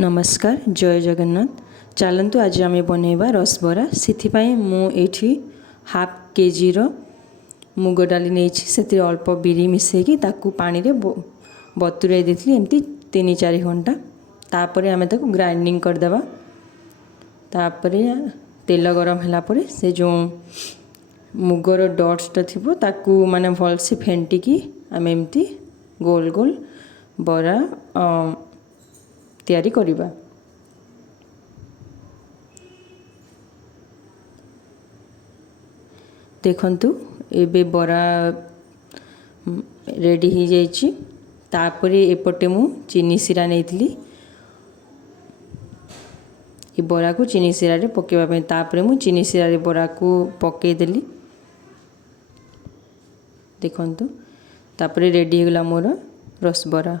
नमस्कार जय जगन्नाथ। चलतु आज आम बनैबा रसबरा से मुझे हाफ केजी मुग डाली नहीं से अल्प बिरी मिसेकी पानी रे बतुराई देती एमती 3-4 घंटा। तापर आम ताको ग्राइंडिंग करदेवा। तापर तेल गरम है से जो मुगर डट्सटा थी ताकू माने भल से फेंटिकी आम एमती गोल गोल बरा तैयारी करिबा। देखंतु एबे बरा रेडी हो जाइए। तापर एपटे मु चीनी सिरा नहीं ये बरा को चीनी सिरा रे पकेवा। तापर मु चीनी सिरा रे बरा को पकेदेली। देखंतु तापर रेडी हो गला मोर रसबरा।